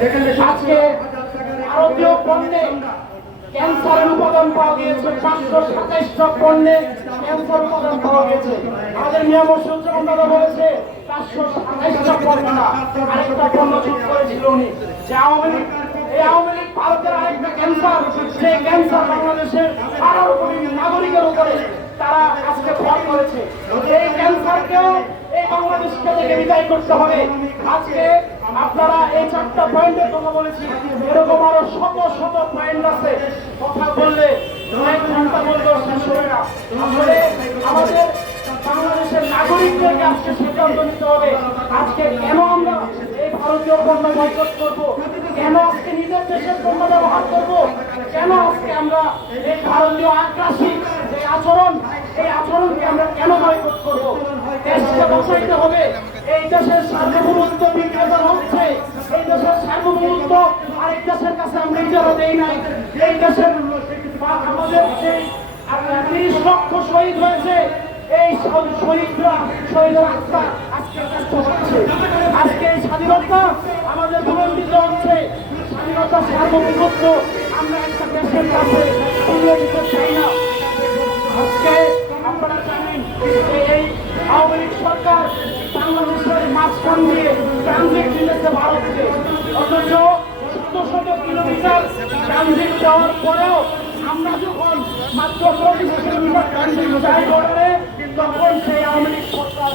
আজকে ভারতীয় পণ্যে ক্যান্সারের উপাদান পাওয়া গিয়েছে, 527টা পণ্যে ক্যান্সার উপাদান পাওয়া গেছে। আমাদের নিয়ামক দাদা বলেছে 527টা পণ্য না, আরেকটা পণ্য যোগ করেছিল উনি। যে এই আওয়ামী লীগ ভারতের আরেকটা ক্যান্সার, সেই ক্যান্সার বাংলাদেশের 18 কোটি নাগরিকের উপরে তারা আজকে ভর করেছে। এই ক্যান্সারকেও এই বাংলাদেশকে থেকে বিদায় করতে হবে। আজকে আপনারা এই 4টা পয়েন্টের কথা বলেছি, এরকম আরো শত শত পয়েন্ট আছে। কথা বললে এক ঘন্টা বললেও শেষ হবে না। আসলে আমাদের বাংলাদেশের নাগরিকদেরকে আজকে সিদ্ধান্ত নিতে হবে, আজকে কেন আমরা এই ভারতীয় পণ্য বয়কট করবো, কেন আজকে নিজের দেশের পণ্য ব্যবহার করবো, কেন আজকে আমরা এই ভারতীয় আগ্রাসী যে আচরণ, এই আচরণকে আমরা কেন বয়কট করবো। দেশকে বাঁচাইতে হবে। এই দেশের সার্বভৌমত্ব বিঘ্নিত হচ্ছে। এই দেশের সার্বভৌমত্ব আরেক দেশের কাছে আমরা ইজারা দেই নাই। এই দেশের আমাদের যে 30 লক্ষ শহীদ হয়েছে, এই শহীদের আত্মা আজকে কষ্ট হচ্ছে। আজকে এই স্বাধীনতা আমাদের বিলম্বিত হচ্ছে। স্বাধীনতা সার্বভৌমত্ব আমরা একটা দেশের কাছে তুলে দিতে চাই না। আজকে আপনারা জানেন যে এই আওয়ামী লীগ সরকার বাংলাদেশের মাঝখান দিয়ে ট্রানজিট দিয়েছে ভারতকে, অথচ শত শত কিলোমিটার ট্রানজিট দেওয়ার পরেও আমরা যখন মাত্র 25 কিলোমিটার ট্রানজিট যাই বর্ডারে, তখন সেই আওয়ামী লীগ সরকার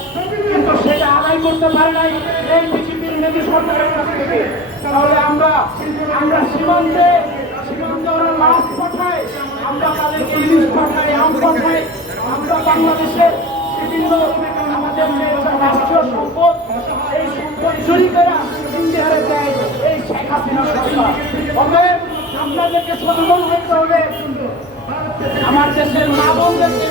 কিন্তু সেটা আদায় করতে পারে নাই এই বিজেপির নেত্রী সরকারের কাছ থেকে। তাহলে আমরা সীমান্তে ওরা লাশ পাঠায়, আমরা তাদেরকে ইলিশ পাঠাই, আম পাঠাই। আমরা বাংলাদেশের বিভিন্ন আমাদের যে রাষ্ট্রীয় সম্পদ, এই সম্পদ চুরি করে ইন্ডিয়ারে দেয় এই শেখ হাসিনা সরকার। অতএব আপনাদেরকে সচেতন হতে হবে। আমার দেশের মা বোনদেরকে